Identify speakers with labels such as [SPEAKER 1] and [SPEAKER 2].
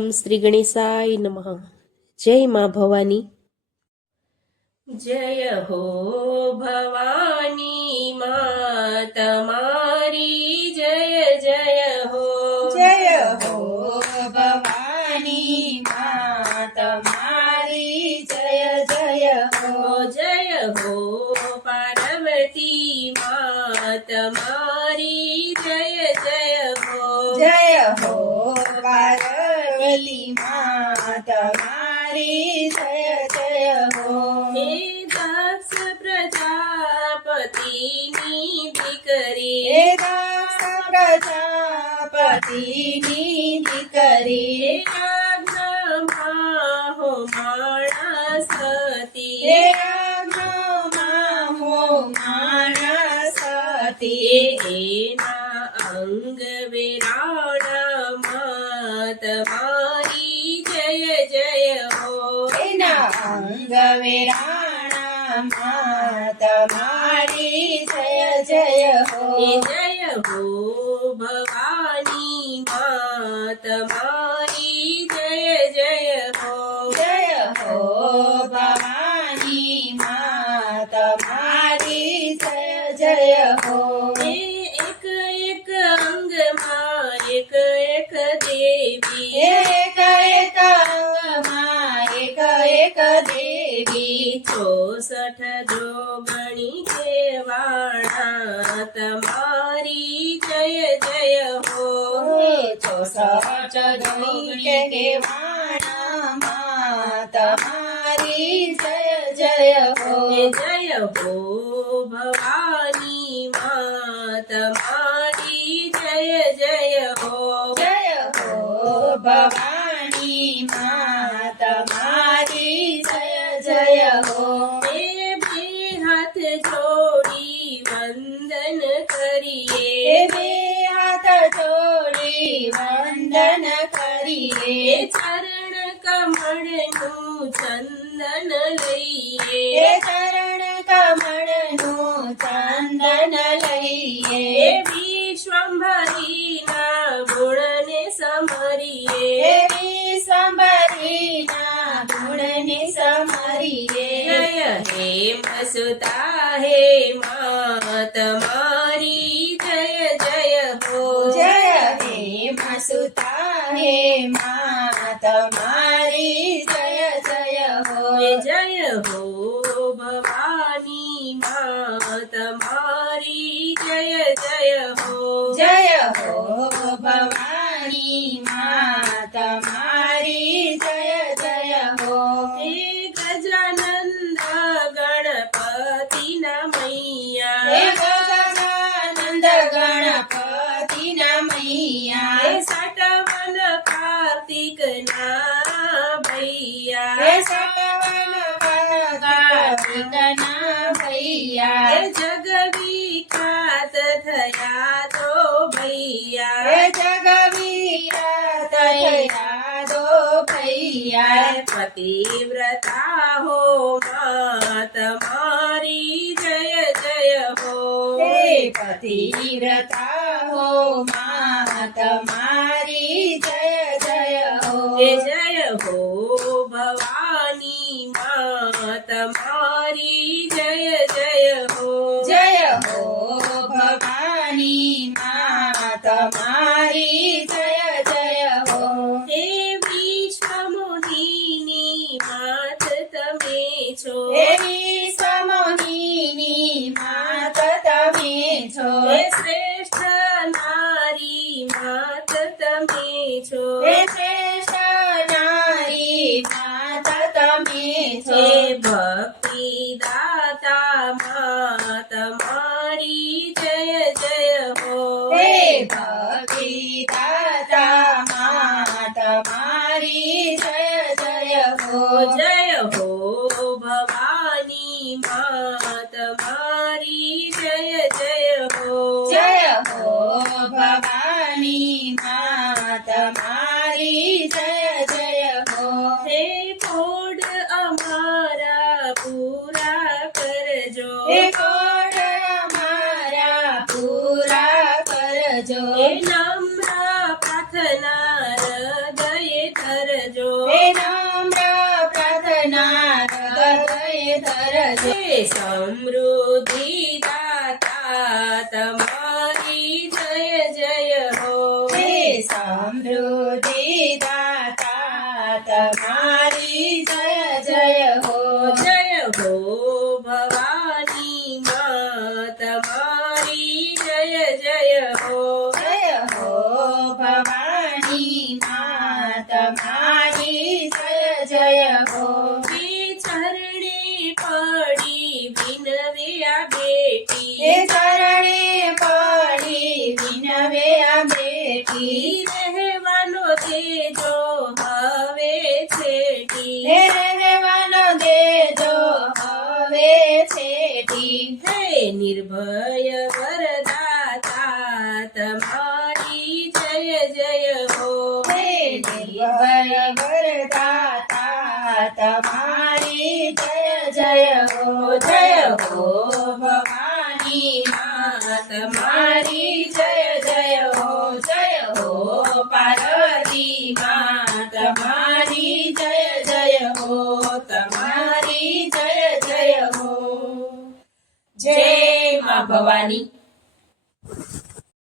[SPEAKER 1] श्री गणेशाय नमः। जय माँ भवानी। जय हो भवानी माँ तमारी जय जय हो।
[SPEAKER 2] जय हो भवानी माँ तमारी जय जय हो।
[SPEAKER 1] जय हो पार्वती माँ तमारी जय जय हो।
[SPEAKER 2] जय हो पार्वती माँ तमारी जय जय हो।
[SPEAKER 1] हे दक्ष प्रजापति दीकरी,
[SPEAKER 2] हे दक्ष प्रजापति दीकरी,
[SPEAKER 1] हो माणसती,
[SPEAKER 2] हे हो माणसती,
[SPEAKER 1] एना अंग विराणा मात मारी जय जय हो।
[SPEAKER 2] एना अंग विराणा मात मारी जय जय हो।
[SPEAKER 1] जय हो भवानी मात मारी जय जय हो।
[SPEAKER 2] जय हो भवानी मात मारी जय जय हो।
[SPEAKER 1] एक एक अंग माँ एक एक देवी,
[SPEAKER 2] एक एक अंग माँ एक एक देवी,
[SPEAKER 1] 64 जोगणी केवाणा तमारी जय जय हो।
[SPEAKER 2] 64 जोगणी केवाणा माँ तमारी जय जय हो।
[SPEAKER 1] जय हो भवानी माँ तमारी जय जय हो।
[SPEAKER 2] जय हो भवानी माँ तमारी जय जय हो।
[SPEAKER 1] बे हाथ जोड़ी वंदन करिए,
[SPEAKER 2] हे हाथ जोड़ी वंदन करिए,
[SPEAKER 1] चरण कमल नु चंदन लइए,
[SPEAKER 2] हे चरण कमल नु चंदन लइए,
[SPEAKER 1] विश्वंभरी ना गुण ने समरिए,
[SPEAKER 2] हे विश्वंभरी ना गुण ने समरिए।
[SPEAKER 1] जय हे मसुता हे मात मारी जय जय हो।
[SPEAKER 2] जय हे मसुता हे माँ तमारी जय जय हो।
[SPEAKER 1] जय हो भवानी मात मारी जय जय हो।
[SPEAKER 2] जय हो भवानी माँ तमारी जय जय हो।
[SPEAKER 1] हे गजानंद गणपति न मैया,
[SPEAKER 2] हे गजानंद गणपति न मैया,
[SPEAKER 1] हे सटवन कार्तिक ना भैया,
[SPEAKER 2] हे सटवन कार्तिक न भैया,
[SPEAKER 1] हे जग विख्यात थया तो भैया,
[SPEAKER 2] हे जग विख्यात थया दो भैया,
[SPEAKER 1] पतिव्रता हो मात मारी जय जय हो।
[SPEAKER 2] हे पतिव्रता हो माँ तमारी जय जय हो।
[SPEAKER 1] जय हो भवानी मात मारी जय जय हो।
[SPEAKER 2] जय हो भवानी माँ तमारी जय जय हो।
[SPEAKER 1] हे विश्व मोहिनी मात तमे छो,
[SPEAKER 2] हे विश्वमोहिनी मात तमे छो,
[SPEAKER 1] हे श्रेष्ठ नारी मात तमे छो,
[SPEAKER 2] हे श्रेष्ठ नारी मात तमे छो,
[SPEAKER 1] हे भक्ति दाता मात मारी जय जय हो।
[SPEAKER 2] हे भक्ति दाता माँ तमारी जय जय हो।
[SPEAKER 1] जय हो भवानी मात मारी जय जय हो।
[SPEAKER 2] जय हो भवानी माँ तमारी जय जय हो।
[SPEAKER 1] हे कोड हमारा पूरा कर जो,
[SPEAKER 2] हे कोड हमारा पूरा कर जो,
[SPEAKER 1] हे नम्र प्रार्थना हृदय धर
[SPEAKER 2] ધરજો
[SPEAKER 1] હે સમૃદ્ધિ દાતા તમારી જય જય હો
[SPEAKER 2] હે સમૃદ્ધિ દાતા તમારી જય જય હો
[SPEAKER 1] જય હો ભવાની મા તમારી જય જય હો
[SPEAKER 2] જય હો ભવાની મા તમારી જય જય હો
[SPEAKER 1] ચરણે પડી વિનવે આ બેટી
[SPEAKER 2] હે ચરણે પડી વિનવે આ બેટી
[SPEAKER 1] રહેવાનો દેજો હવે છેટી
[SPEAKER 2] હે રહેવાનો દેજો હવે છેટી
[SPEAKER 1] હે નિર્ભય વરદાતા તમારી જય જય હો
[SPEAKER 2] હે નિર્ભય વરદાતા તમારી જય જય હો જય હો ભવાની મા તમારી જય જય હો જય હો પાર્વતી મા તમારી જય જય હો તમારી જય જય હો
[SPEAKER 1] જય મા ભવાની